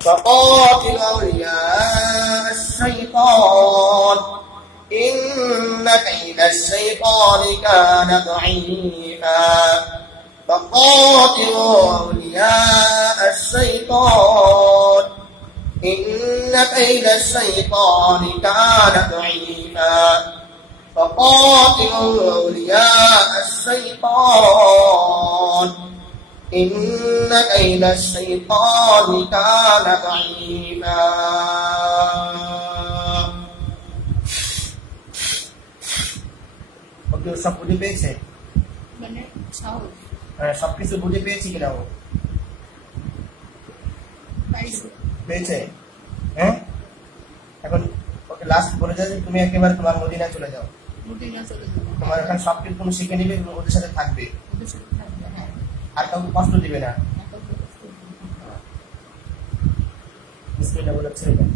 فقاتل أولياء الشيطان إن كيد الشيطان كان ضعيفا فقاتلوا أولياء الشيطان إن كيد الشيطان كان ضعيفا فقاتلوا أولياء الشيطان إن كيد الشيطان كان ضعيفا ওকে সব বুঝে পেয়েছে মানে সবকিছু বুঝে পেয়েছি কিনা ও পেয়েছে হ্যাঁ এখন ওকে লাস্ট বলে যাও যে তুমি একেবারে তোমার মদিনা চলে যাও তোমার এখন সবকিছু তুমি শিখে নিবে ওদের সাথে থাকবে আর কাউকে কষ্ট দিবে না বিসমিল্লাহ বলে ছেড়ে দেন